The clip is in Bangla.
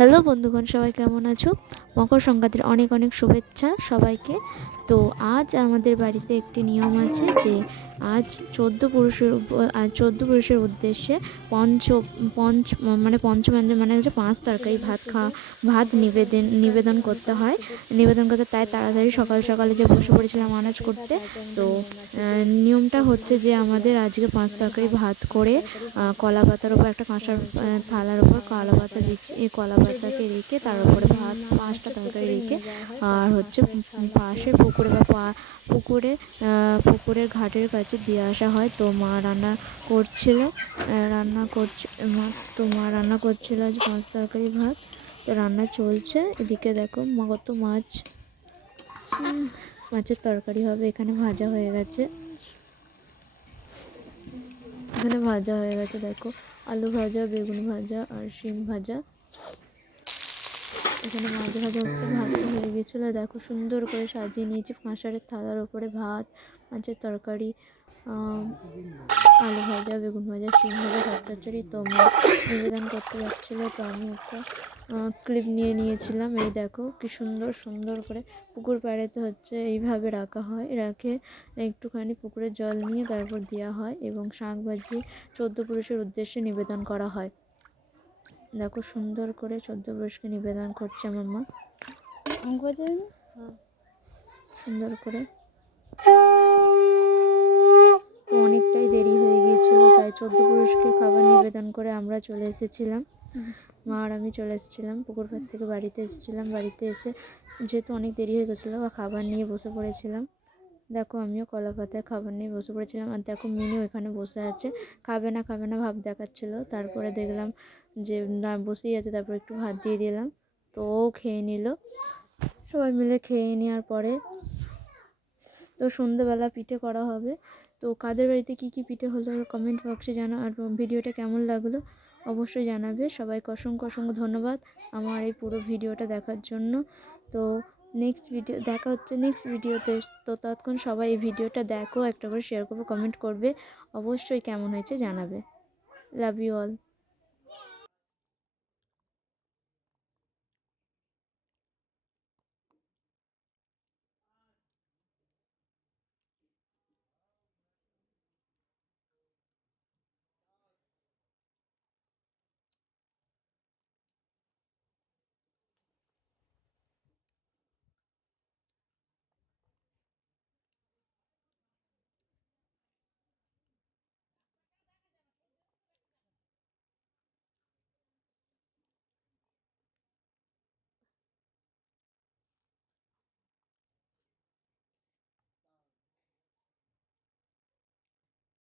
হ্যালো বন্ধুগণ, সবাই কেমন আছো? মকর সংক্রান্তির অনেক অনেক শুভেচ্ছা সবাইকে। তো আজ আমাদের বাড়িতে একটি নিয়ম আছে যে আজ 14 পুরুষের উদ্দেশ্যে পঞ্চ পঞ্চ মানে পঞ্চমাঞ্জন মানে হচ্ছে 5 তরকারি ভাত নিবেদন করতে হয়। তাই তাড়াতাড়ি সকাল সকালে যে বসে পড়েছিলাম আনাজ করতে। তো নিয়মটা হচ্ছে যে আমাদের আজকে 5 তরকারি ভাত করে কলা পাতার উপর একটা কাঁসার থালার উপর কলা পাতা বিছিয়ে কলা পাতাকে রেখে তার উপরে ভাত 5টা তরকারি রেখে আর হচ্ছে পাশের পুকুরে বা পুকুরের ঘাটের কাছে দিয়ে আসা হয়। তো মা রান্না করছিল মা রান্না করছিল আজ 5 তরকারি ভাত। তো রান্না চলছে, এদিকে দেখো মা কত মাছের তরকারি হবে। এখানে ভাজা হয়ে গেছে, দেখো আলু ভাজা, বেগুন ভাজা আর শিম ভাজা। এখানে মাছ ভাজা হচ্ছে, ভাতটা হয়ে গেছিলো। দেখো সুন্দর করে সাজিয়ে নিয়েছি কাঁসারের থালার উপরে ভাত, মাছের তরকারি, আলু ভাজা, বেগুন ভাজা, শিম ভাজা, ভাত চচ্চড়ি। তো মা নিবেদন করতে যাচ্ছিলো, তো আমি একটা ক্লিপ নিয়ে নিয়েছিলাম। এই দেখো কি সুন্দর করে পুকুর পাড়েতে হচ্ছে এইভাবে রাখা হয়, রেখে একটুখানি পুকুরের জল নিয়ে তারপর দেওয়া হয় এবং শাঁখ বাজিয়ে 14 পুরুষের উদ্দেশ্যে নিবেদন করা হয়। দেখো সুন্দর করে 14 পুরুষকে নিবেদন করছে আমার মা। সুন্দর করে। তো অনেকটাই দেরি হয়ে গিয়েছিল, তাই 14 পুরুষকে খাবার নিবেদন করে আমরা চলে এসেছিলাম। মা আর আমি চলে এসেছিলাম পুকুর পাড় থেকে বাড়িতে এসেছিলাম। বাড়িতে এসে যেহেতু অনেক দেরি হয়ে গেছিলো খাবার নিয়ে বসে পড়েছিলাম। দেখো আমিও কলা পাতায় খাবার নিয়ে বসে পড়েছিলাম। আর দেখো মিনিও এখানে বসে আছে, খাবে না ভাব দেখাচ্ছিল। তারপরে দেখলাম যে না, বসেই আছে, তারপর একটু ভাত দিয়ে দিলাম, তো ও খেয়ে নিল। সবাই মিলে খেয়ে নেওয়ার পরে তো সন্ধ্যেবেলা পিঠে করা হবে। তো কাদের বাড়িতে কী কী পিঠে হলো কমেন্ট বক্সে জানা, আর ভিডিওটা কেমন লাগলো অবশ্যই জানাবে। সবাইকে অসংখ্য ধন্যবাদ আমার এই পুরো ভিডিওটা দেখার জন্য। তো দেখা হচ্ছে নেক্সট ভিডিওতে। তো ততক্ষণ সবাই এই ভিডিওটা দেখো, একটা করে শেয়ার করবে, কমেন্ট করবে, অবশ্যই কেমন হয়েছে জানাবে। Love you all.